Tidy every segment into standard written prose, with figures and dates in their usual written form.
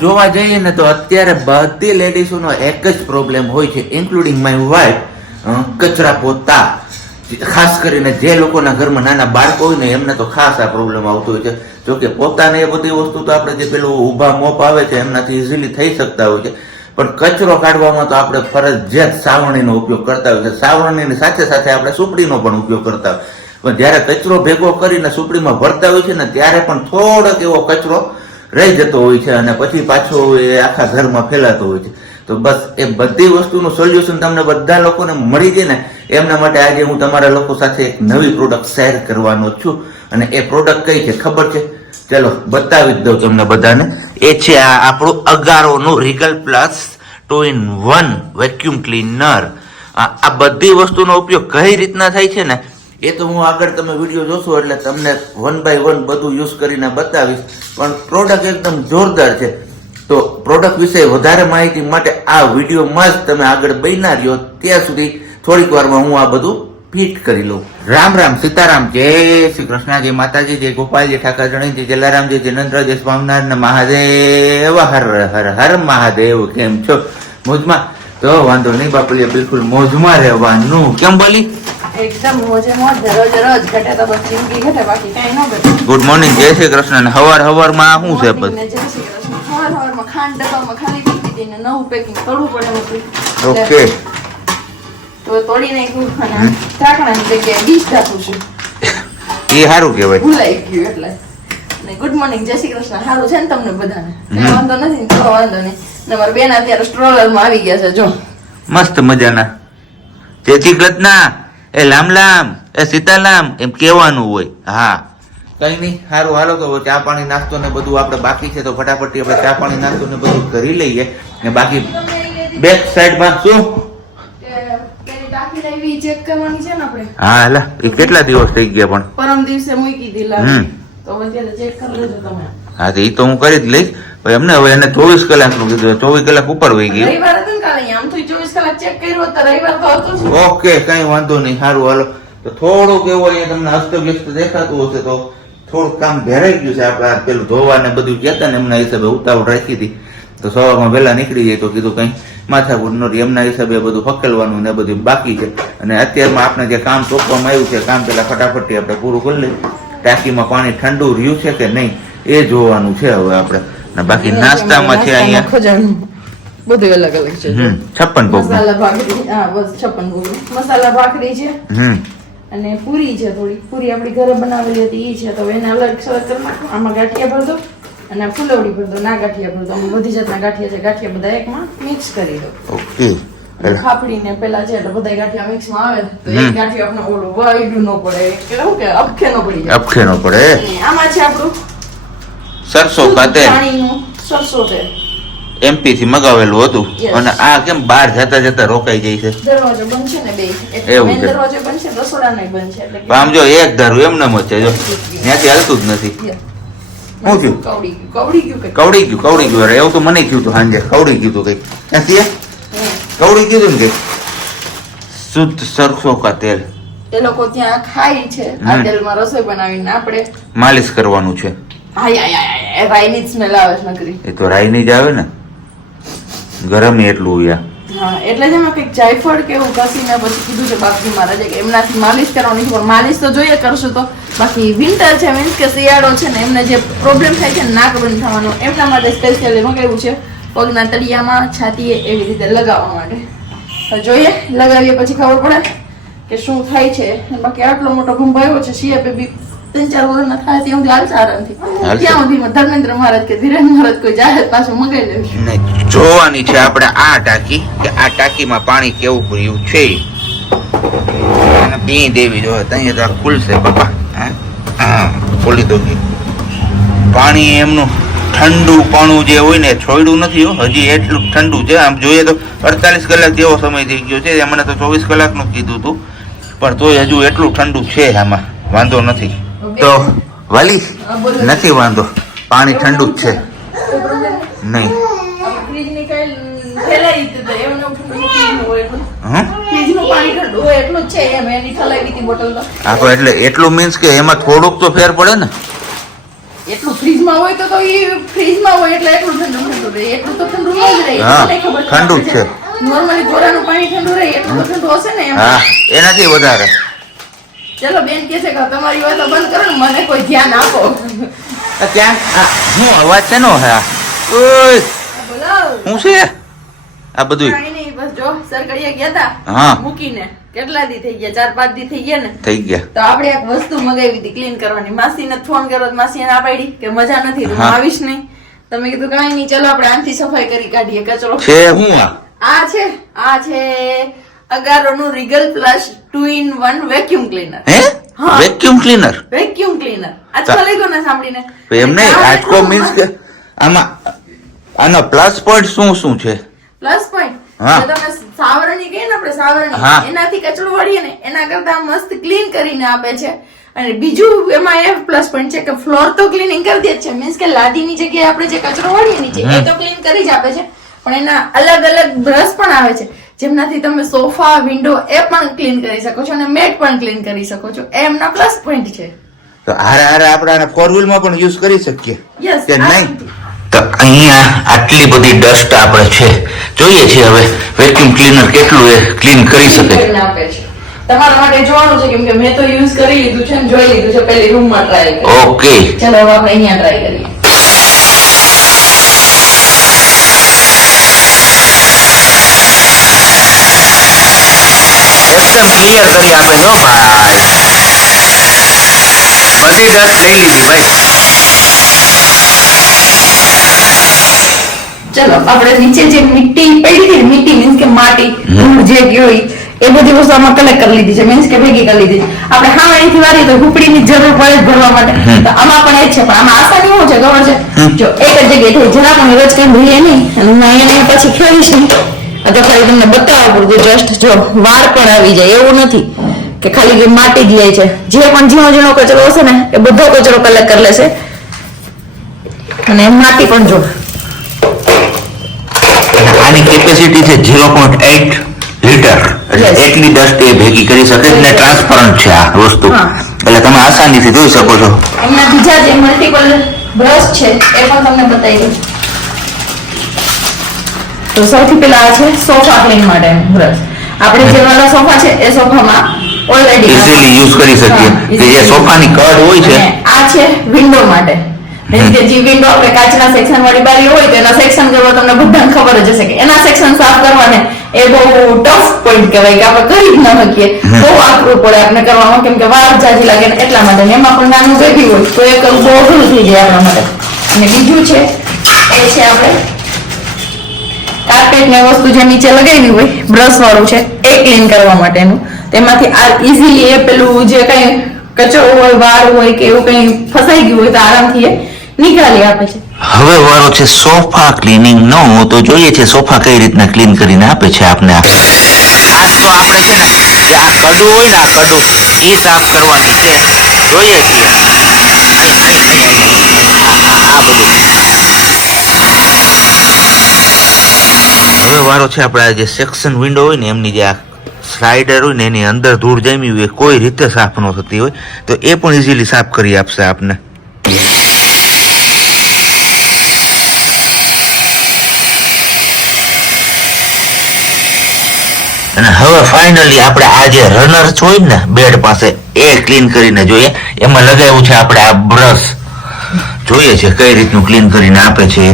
જોવા જઈએ ને તો અત્યારે બધી લેડીઝોનો એક જ પ્રોબ્લેમ હોય છે, ઇન્ક્લુડિંગ માય વાઇફ, કચરા પોતા. ખાસ કરીને જે લોકોના ઘરમાં નાના બાળકો હોય ને એમને તો ખાસ આ પ્રોબ્લેમ આવતો હોય છે. જોકે પોતાને એ બધી વસ્તુ તો આપણે જે પેલું ઊભા મોપ આવે છે એમનાથી ઇઝીલી થઈ શકતા હોય છે, પણ કચરો કાઢવામાં તો આપણે ફરજિયાત સાવરણીનો ઉપયોગ કરતા હોય છે. સાવરણીની સાથે સાથે આપણે સુપડીનો પણ ઉપયોગ કરતા હોય, પણ જ્યારે કચરો ભેગો કરીને સુપડીમાં ભરતા હોય છે ને ત્યારે પણ થોડોક એવો કચરો રહી જતો હોય છે અને પછી પાછો એ આખા ઘરમાં ફેલાતો હોય છે. તો બસ એ બધી વસ્તુનું સોલ્યુશન તમને બધા લોકોને મળી જાય ને એમના માટે આજે હું તમારા લોકો સાથે એક નવી પ્રોડક્ટ શેર કરવાનો છું. અને એ પ્રોડક્ટ કઈ છે ખબર છે? ચલો બતાવી જ દઉં તમને બધાને. એ છે આ આપણું અગારોનું Regal plus 2-in-1 vacuum cleaner. આ બધી વસ્તુનો ઉપયોગ કઈ રીતના થાય છે ને એ તો હું આગળ તમે વિડીયો જોશો એટલે તમને 1 by 1 બધું યુઝ કરીને બતાવીશ, પણ પ્રોડક્ટ એકદમ જોરદાર છે. તો પ્રોડક્ટ વિશે વધારે માહિતી માટે આ વિડીયોમાં જ તમે આગળ બન્યા રહ્યો, ત્યાં સુધી થોડીક વારમાં હું આ બધું ફિટ કરી લઉં. રામ રામ, સીતારામ, જય શ્રી કૃષ્ણ, જય માતાજી, જય ગોપાલજી, ઠાકરજણી, જય જલારામજી, જય નંદરાજ, જય સ્વામિનારાયણ, મહાદેવ, હર હર હર મહાદેવ. કેમ છો? મોજમાં? તો વાંધો નહીં બાપલીએ, બિલકુલ મોજમાં રહેવાનું. કેમ બોલી? એકદમ મોજે મોજ, રોજ રોજ ઘટે તો બસ જિંદગી ઘટે, બાકી કઈ ન ઘટે. ગુડ મોર્નિંગ, જય શ્રી કૃષ્ણ. ને હવાર માં શું છે બસ? જય શ્રી કૃષ્ણ. હવારમાં ખાંડ ડબ્બામાં ખાલી મૂકી દીધી ને નવું પેકિંગ કરવું પડે હતું. ઓકે, તો તોડી નાખ્યું અને ઢાંકણાની જગ્યાએ ડીશ ઢાંકું છું. એ સારું કહેવાય. ભૂલાઈ ગયું એટલે. ને ગુડ મોર્નિંગ, જય શ્રી કૃષ્ણ. સારું છે ને તમને બધાને? કઈ વાંધો નથી ને? તો વાંધો નહીં. ને મારા બેન અત્યારે સ્ટ્રોલરમાં આવી ગયા છે, જો મસ્ત મજાના. જય શ્રી કૃષ્ણ, એ લામ લામ, એ સીતાલામ એમ કેવાનું હોય. હા કઈ નહીં, સારું હાલો તો ચા પાણી નાસ્તો ને બધું આપણે બાકી છે તો ફટાફટ આપણે ચા પાણી નાસ્તો ને બધું કરી લઈએ. ને બાકી બેક સાઈડમાં શું ચેક કરવાની છે ને આપણે. હા લા, એ કેટલા દિવસ થઈ ગયા પણ પરમ દિવસે મૂકી દીધા તો અત્યારે ચેક કરી લેજો તમે. હા તો એ તો હું કરી જ લઈશ. એમને હવે એને 24 કલાકનું કીધું, 24 કલાક ઉપર વહી ગયું. રવિવાર હતું ને કાલે, આમ તો 24 કલાક ચેક કર્યો તો રવિવાર તો હતો જ. ઓકે કઈ વાંધો નહીં, સારું હાલો. તો થોડુંક એવું અહીંયા તમને અસ્તવ્યસ્ત દેખાતું હશે તો થોડુંક કામ ભેરાઈ ગયું છે. આપણે પેલું ધોવા ને બધું કહેતા ને એમના હિસાબે ઉતાવળ રાખી હતી, તો સવારમાં વહેલા નીકળી જાય તો કીધું કઈ માથાકૂટ નહોતી, એમના હિસાબે બધું ફકેલવાનું ને બધું બાકી છે. અને અત્યારમાં આપણે જે કામ સોંપવામાં આવ્યું છે કામ પેલા ફટાફટ આપણે પૂરું કરી લઈએ. ટાંકીમાં પાણી ઠંડુ રહ્યું છે કે નહીં એ જોવાનું છે હવે આપણે. બાકી નાસ્તામાં છે અહીંયા બધું અલગ અલગ છે. 56 ભોગ મસાલા ભાખરી, હા બસ 56 ભોગ મસાલા ભાખરી છે અને પૂરી છે. થોડી પૂરી આપણી ઘરે બનાવેલી હતી એ છે, તો એને અલગ સરસ કરી નાખો. આમાં ગાંઠિયા ભર દો અને ફુલવડી ભર દો, ના ગાંઠિયા ભર દો. આમાં બધી જાતના ગાંઠિયા છે, ગાંઠિયા બધા એકમાં મિક્સ કરી દો. ઓકે, ખાપડી ને પેલા છે એટલે બધા ગાંઠિયા મિક્સ માં આવે તો એક ગાંઠિયો આપણે ઓલું વાયડું ન પડે, કેવું કે અપખે ન પડી જાય. અપખે ન પડે. આમાં છે આપણું સરસો ખાતે પાણીનું સરસો તેલ MP થી મગાવેલું હતું. અને આ કેમ બહાર જતા જતા રોકાઈ જાય છે? દરવાજો બંધ છે ને બે, એટલે મેન દરવાજો બંધ છે, રસોડા નહીં બંધ છે, એટલે આમ જો એક ધારું એમને જ છે, જો ત્યાંથી હાલતું જ નથી. શું થયું? કવડી ગયું. અરે એવું તો મને થયું હતું સાંજે, કવડી ગયું હતું કઈ. ત્યાંથી કવડી કીધું ને કે શુદ્ધ સરસો કા તેલ એ લોકો ત્યાં ખાય છે. આ તેલમાં રસોઈ બનાવીને આપણે માલિશ કરવાનું છે. રાઈની સ્મેલ આવે છે નકરી. એ તો રાઈ ની જ આવે ને, ગરમ એટલું યા. હા એટલે જ એમાં કંઈક જાયફળ કે એવું ઘસીને પછી કીધું છે બાપજી મહારાજે કે એમનાથી માલિશ કરવાની છે, પણ માલિશ તો જોઈએ કરશું તો. બાકી વિન્ટર છે, મીન્સ કે શિયાળો છે ને, એમને જે પ્રોબ્લેમ થાય છે નાક બંધ થવાનો, એમના માટે સ્પેશિયલી મંગાવ્યું છે. પગના તળિયામાં, છાતીએ એવી રીતે લગાવવા માટે. તો જોઈએ, લગાવીએ પછી ખબર પડે કે શું થાય છે. બાકી આટલો મોટો ગુંભાયો છે, શિયા બી 3-4 વર્ષના થાય ત્યાં સુધી હાલશે આરામથી. ત્યાં સુધી ધર્મેન્દ્ર મહારાજ કે ધીરેન્દ્ર મહારાજ કોઈ જાહેર પાછું મંગાવી લેવું. જોવાની છે આપણે આ ટાંકી કે આ ટાંકીમાં પાણી કેવું ભર્યું છે. પી દેવી જો ત્યાં તો ખુલશે પપ્પા. હા ખોલી દો. પાણી એમનું ઠંડુ પાણું જે હોય ને છોડ્યું નથી હો, હજી એટલું ઠંડુ છે. આમ જોઈએ તો 48 કલાક જેવો સમય થઈ ગયો છે. એમણે તો 24 કલાકનું કીધું હતું, પણ તોય હજુ એટલું ઠંડુ છે. આમાં વાંધો નથી. તો વાલી નથી વાંધો, પાણી ઠંડુ જ છે. નહીં એટલે એટલું મીન્સ કે એમાં થોડુંક તો ફેર પડે ને. એટલું ફ્રીજમાં હોય તો ઈ ફ્રીજમાં હોય એટલે એટલું ઠંડુ ઠંડુ રહે એટલું તો ઠંડુ ન જ રહે હા, એટલે ખબર ઠંડુ જ છે. નોર્મલી ગોરાનું પાણી ઠંડુ રહે એટલું તો ઠંડુ હશે ને એમ હા એનાથી વધારે. ચલો બેન કહે છે કે તમારી વાતો બંધ કરો ને મને કોઈ ધ્યાન આપો ત્યાં હું અવાજ છે નો હા ઓય બોલો શું છે આ બધું? કાંઈ નહીં બસ જો સરકડીયા ગયા તા હા. મૂકીને કેટલા દી થઈ ગયા 4-5 દી થઈ ગયા ને થઈ ગયા. તો આપણે એક વસ્તુ મગાવી હતી ક્લીન કરવાની માસીને ફોન કર્યો તો માસીએ ના પાડી કે મજા નથી તો હું હા. આવીશ નહીં તમે કીધું કાંઈ નહીં ચલો આપણે આનથી સફાઈ કરી કાઢીએ કચરો છે હું આ છે અગારોનું Regal plus 2-in-1 vacuum cleaner હે હા. Vacuum cleaner? વેક્યુમ ક્લીનર આજ લઈ ગયો ને સાંભળીને એમ નહીં આજકો મીન્સ કે આમાં આનો પ્લસ પોઈન્ટ શું શું છે? પ્લસ પોઈન્ટ હા. તમે સાવરણી કહીએ ને આપણે સાવરણી હા. એનાથી કચરો વાળીએ ને એના કરતા મસ્ત ક્લીન કરીને આપે છે અને બીજું એમાં એ પ્લસ પોઈન્ટ છે કે ફ્લોર તો ક્લીનિંગ કરી દે જ છે મીન્સ કે લાદીની જગ્યાએ આપણે જે કચરો વાળીએ નીચે એ તો ક્લીન કરી જ આપે છે પણ એના અલગ અલગ બ્રશ પણ આવે છે જેમનાથી તમે સોફા વિન્ડો એ પણ ક્લીન કરી શકો છો અને મેટ પણ ક્લીન કરી શકો છો એ એમના પ્લસ પોઈન્ટ છે તો હારે હારે આપણે આને ફોર વ્હીલ માં પણ યુઝ કરી શકીએ યસ કે નહીં? તો અહીંયા આટલી બધી ડસ્ટ આપણે છે જોઈએ છીએ હવે વેક્યુમ ક્લીનર કેટલું એ ક્લીન કરી શકે. આપે છે તમારા માટે જોવાનું છે કેમ કે મેં તો યુઝ કરી લીધું છે ને જોઈ લીધું છે પહેલી રૂમમાં ટ્રાય કરી ઓકે ચલો હવે આપણે અહીંયા ટ્રાય કરીએ એકદમ ક્લિયર કરી આપે છો ભાઈ. બધી ડસ્ટ લઈ લીધી ભાઈ. ચલો આપણે નીચે જે મિટ્ટી પડી હતી મિટ્ટી મીન્સ કે માટી ધૂળ જે ગયો એ બધી વસ્તુ આમાં કલેક્ટ કરી લીધી છે મીન્સ કે ભેગી કરી લીધી છે આપણે હાવણીથી વારીએ તો હુપડીની જરૂર પડે જ ભરવા માટે તો આમાં પણ એ જ છે પણ આમાં આસાની શું છે ખબર છે જો એક જ જગ્યાએ થઈ જરા પણ રોજ કઈ ભરીએ નહીં અને હું અહીંયા પછી ખેડીશ નહીં આ તો ખાલી તમને બતાવવા પૂરતું જસ્ટ જો વાર પણ આવી જાય એવું નથી કે ખાલી માટી જ લે છે જે પણ ઝીણો ઝીણો કચરો હશે ને એ બધો કચરો કલેક્ટ કરી લેશે અને માટી પણ જો આની કેપેસિટી છે 0.8 લીટર એટલે Yes. એટલી ડસ્ટ એ ભેગી કરી શકે એટલે ટ્રાન્સપરન્ટ છે આ વસ્તુ હા. એટલે તમે આસાનીથી જોઈ શકો છો. એમના બીજા જે મલ્ટીપલ બ્રશ છે એ પણ તમને બતાવી દઉં તો સૌથી પહેલા આ છે સોફા ક્લીન માટે બ્રશ આપણે જે વાળા સોફા છે એ સોફામાં ઓલરેડી ઇઝીલી યુઝ કરી શકીએ કે જે સોફાની કડ હોય છે આ છે વિન્ડો માટે means કે જે વિન્ડો આપણે કાચના સેક્શન વાળી બારી હોય તો એના સેક્શન કરવા તમને બધાને ખબર જ હશે કે એના સેક્શન સાફ કરવાને એ બહુ ટફ પોઈન્ટ કહેવાય કે આપણે કરી જ ન શકીએ બહુ આકરું પડે આપણે કરવામાં કેમ કે વાર જાજી લાગે ને એટલા માટે ને એમાં પણ નાનું બેબી હોય તો એ કરવું બહુ અઘરું થઈ જાય આપણા માટે અને બીજું છે એ છે આપણે કાર્પેટ ને વસ્તુ જે નીચે લગાવી હોય બ્રશ વાળું છે એ ક્લીન કરવા માટેનું તેમાંથી આ ઇઝીલી એ પેલું જે કઈ કચરો હોય વાળ હોય કે એવું કઈ ફસાઈ ગયું હોય તો આરામથી એ નીકાળી આપે છે હવે વારો છે સોફા ક્લીનિંગ નો તો જોઈએ છે સોફા કઈ રીતના ક્લીન કરીને આપે છે આપને. આજ તો આપણે છે ને જે આ કડું હોય ને આ કડું એ સાફ કરવાની છે જોઈએ છીએ હવે વારો છે આપણે આ જે સેક્શન વિન્ડો હોય ને એમની જે આ સ્લાઇડર હોય ને એની અંદર ધૂળ જામી હોય કોઈ રીતે સાફ ન થતી હોય તો એ પણ ઇઝીલી સાફ કરી આપશે આપને. અને હવે ફાઇનલી આપણે આ જે રનર હોય ને બેડ પાસે એ ક્લીન કરીને જોઈએ એમાં લગાવ્યું છે આપણે આ બ્રશ જોઈએ છે કઈ રીતનું ક્લીન કરીને આપે છે.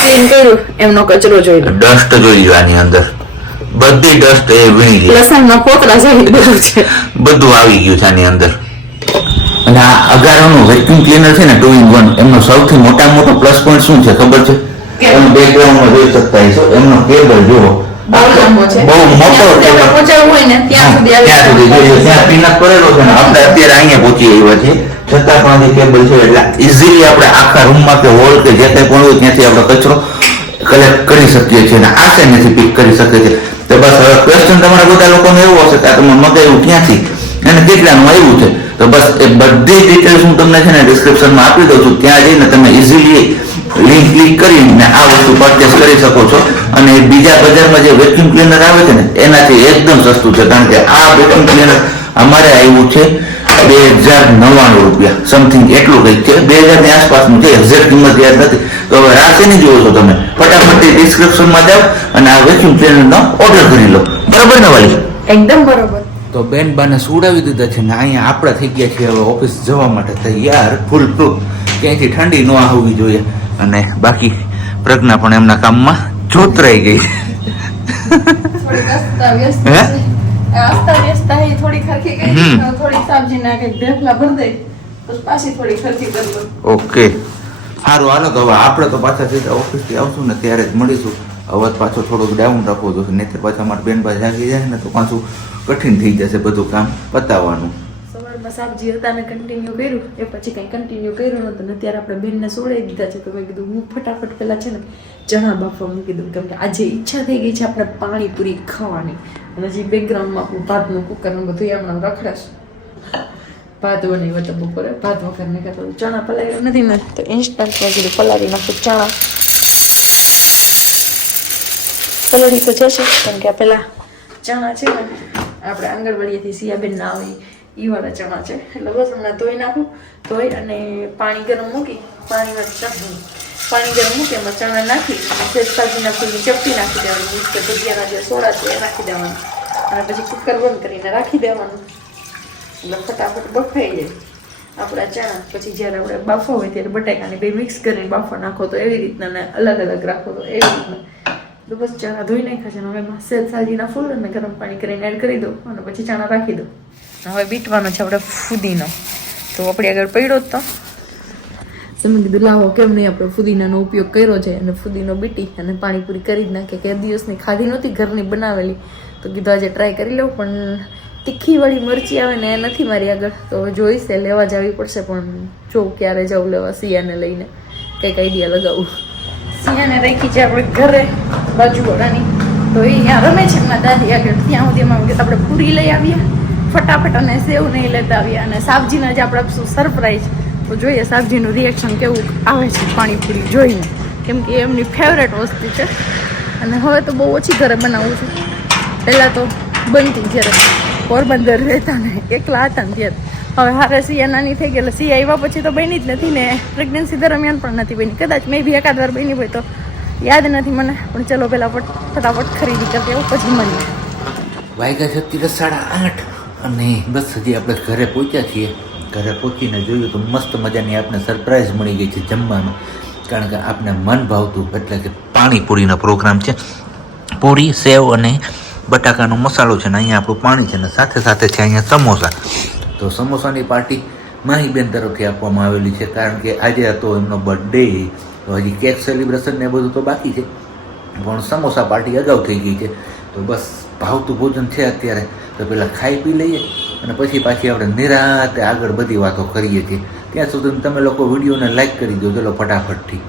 ક્લીન કર્યું એમનો કચરો જોઈ લો ડસ્ટ જોઈ લો આની અંદર બધી ડસ્ટ એ વીણી લે લસણના પોતરા જેવી બધું છે બધું આવી ગયું છે આની અંદર. અને આ અગારોનું વેક્યુમ ક્લીનર છે ને 2-in-1 એમનો સૌથી મોટો પ્લસ પોઈન્ટ શું છે ખબર છે? એમ બેકગ્રાઉન્ડમાં જોઈ શકતા હશો એમનો કેબલ જુઓ બહુ લાંબો છે બહુ મોટો આપણે પહોંચાડવું હોય ને ત્યાં સુધી આવી ત્યાં સુધી જોઈએ ત્યાં પિનઅપ કરેલો છે ને આપણે અત્યારે અહીંયા પહોંચી આવ્યા છીએ છતાં પણ હજી કેબલ છે એટલે ઇઝીલી આપણે આખા રૂમમાં કે હોલ કે જે કંઈ પણ હોય ત્યાંથી આપણે કચરો કલેક્ટ કરી શકીએ છીએ અને આસાનીથી પિક કરી શકીએ છીએ. તો બસ હવે ક્વેશ્ચન તમારા બધા લોકોને એવું હશે કે આ તમે મગાવ્યું ક્યાંથી અને કેટલાનું આવ્યું છે તો બસ એ બધી ડિટેલ્સ હું તમને છે ને ડિસ્ક્રિપ્શનમાં આપી દઉં છું ત્યાં જઈને તમે ઇઝીલી લિંક ક્લિક કરીને આ વસ્તુ પરચેસ કરી શકો છો અને બીજા બજારમાં જે વેક્યુમ ક્લીનર આવે છે ને એનાથી એકદમ સસ્તું છે, કારણ કે આ વેક્યુમ ક્લીનર અમારે આવ્યું છે 2099 રૂપિયા સમથિંગ એટલું કંઈક છે, 2000 ની આસપાસનું છે, એક્ઝેક્ટ કિંમત યાદ નથી. તો હવે રાહ શેની જોવો છો તમે? ફટાફટ ડિસ્ક્રિપ્શનમાં જાઓ અને આ વેક્યુમ ક્લીનરનો ઓર્ડર કરી લો. બરાબર ને વાલી? એકદમ બરોબર. તો બેન બાને સુડાવી દીધા છે ને અહીંયા આપણે થઈ ગયા છીએ હવે ઓફિસ જવા માટે તૈયાર, ફૂલ પ્રૂફ. ક્યાંયથી ઠંડી ન આવવી જોઈએ. અને બાકી પ્રજ્ઞા પણ એમના કામમાં જોતરાઈ ગઈ. થોડી અસ્તવ્યસ્ત હે? અસ્તવ્યસ્ત હે, થોડી ખરખી ગઈ, થોડી સબ્જી નાખે ઢેફલા ભર દે પછી પાછી થોડી ખરખી કરી લો. ઓકે, સારું હાલો. તો હવે આપણે તો પાછા સીધા ઓફિસથી આવશું ને ત્યારે જ મળીશું. અવાજ પાછો થોડોક ડાઉન રાખવો જોઈએ, નહીં તો પાછા અમારા બેનભાઈ જાગી જાય ને તો પાછું કઠિન થઈ જશે બધું કામ પતાવવાનું. સવારમાં સબ્જી હતા ને કન્ટિન્યુ કર્યું, એ પછી કંઈ કન્ટિન્યુ કર્યું નતું ને અત્યારે આપણે બેનને સોડાઈ દીધા છે. તો મેં કીધું હું ફટાફટ પહેલા છે ને ચણા બાફવા મૂકી દઉં, કેમ કે આજે ઈચ્છા થઈ ગઈ છે આપણે પાણીપુરી ખાવાની. અને જે બેકગ્રાઉન્ડમાં આપણું ભાતનું કુકરનું બધું હમણાં રખડાશ. ભાત બનાવ્યો તો બપોરે, ભાત વગરને કહેતો ચણા પલાળ્યો નથી ને તો ઇન્સ્ટન્ટ મેં કીધું પલાળી નાખું ચણા. પલળી તો જશે, કેમ કે આ પેલા ચણા છે ને આપણે આંગણવાડીએથી સિયાબેન ના આવે એ વાળા ચણા છે. એટલે બસ હમણાં ધોઈ નાખું, ધોઈ અને પાણી ગરમ મૂકી, પાણી ગરમ મૂકી એમાં ચણા નાખી અને શાકભાજીના ફૂલની ચપટી નાખી દેવાની, મિક્સ ભજીયાના જે સોડા છે એ નાખી દેવાનું અને પછી કુકર બંધ કરીને રાખી દેવાનું. એટલે ફટાફટ બફાઈ જાય આપણા ચણા. પછી જ્યારે આપણે બાફવા હોય ત્યારે બટાકાને બે મિક્સ કરીને બાફવા નાખો તો એવી રીતના ને અલગ અલગ રાખો તો એવી રીતના. તો બસ ચણા ધોઈ નાખ્યા છે, હવે એમાં સેજ સાજીના ફૂલ અને ગરમ પાણી કરીને એડ કરી દો અને પછી ચણા રાખી દો. હવે બીટવાનો છે આપણે ફુદીનો. તો આપણે આગળ પડ્યો જ તો મેં કીધું લાવો કેમ નહીં આપણે ફુદીનાનો ઉપયોગ કર્યો છે અને ફુદીનો બીટી અને પાણીપુરી કરી જ નાખે. કે દિવસની ખાધી નહોતી ઘરની બનાવેલી, તો કીધું આજે ટ્રાય કરી લઉં. પણ તીખીવાળી મરચી આવે ને એ નથી મારી આગળ, તો હવે જોઈશે, લેવા જવી પડશે. પણ જો ક્યારે જાઉં લેવા સિયાને લઈને, કંઈક આઈડિયા લગાવું. સિયાને રાખી છે આપણે ઘરે બાજુવાળાની, તો એ અહીંયા રમે છે એમના દાદી આગળ. ત્યાં સુધી એમાં આપણે પૂરી લઈ આવીએ ફટાફટ અને સેવ નહીં લેતા આવીએ. અને સાબજીના જે આપણે આપશું સરપ્રાઈઝ, તો જોઈએ સાબજીનું રિએક્શન કેવું આવે છે પાણીપુરી જોઈને, કેમ કે એમની ફેવરેટ વસ્તુ છે. અને હવે તો બહુ ઓછી ઘરે બનાવું છું, પહેલાં તો બનતી જ્યારે પોરબંદર રહેતા ને એકલા હતા ને ત્યારે. હવે હારે સિયા નાની થઈ ગઈ એટલે સિયા આવ્યા પછી તો બની જ નથી ને પ્રેગ્નન્સી દરમિયાન પણ નથી બની. કદાચ મેં બી એકાદ વાર બની હોય તો યાદ નથી મને, પણ ચલો પહેલાં ફટાફટ ખરીદી કરતી આવું પછી મળીએ. વાગ્યા છે અત્યારે 8:30 અને બસ હજી આપણે ઘરે પહોંચ્યા છીએ. ઘરે પહોંચીને જોયું તો મસ્ત મજાની આપણે સરપ્રાઈઝ મળી ગઈ છે જમવાનું, કારણ કે આપણે મન ભાવતું એટલે કે પાણીપુરીનો પ્રોગ્રામ છે. પૂરી, સેવ અને બટાકાનો મસાલો છે ને અહીંયા આપણું પાણી છે ને સાથે સાથે છે અહીંયા સમોસા. તો સમોસાની પાર્ટી માહીબેન તરફથી આપવામાં આવેલી છે, કારણ કે આજે હતો એમનો બર્થડે. તો હજી કેક સેલિબ્રેશન ને બધું તો બાકી છે, પણ સમોસા પાર્ટી અગાઉ થઈ ગઈ છે. તો બસ ભાવતું ભોજન છે અત્યારે, તો પહેલાં ખાઈ પી લઈએ અને પછી પાછી આપણે નિરાતે આગળ બધી વાતો કરીએ છીએ. ત્યાં સુધી તમે લોકો વિડીયોને લાઈક કરી દો ચલો ફટાફટથી.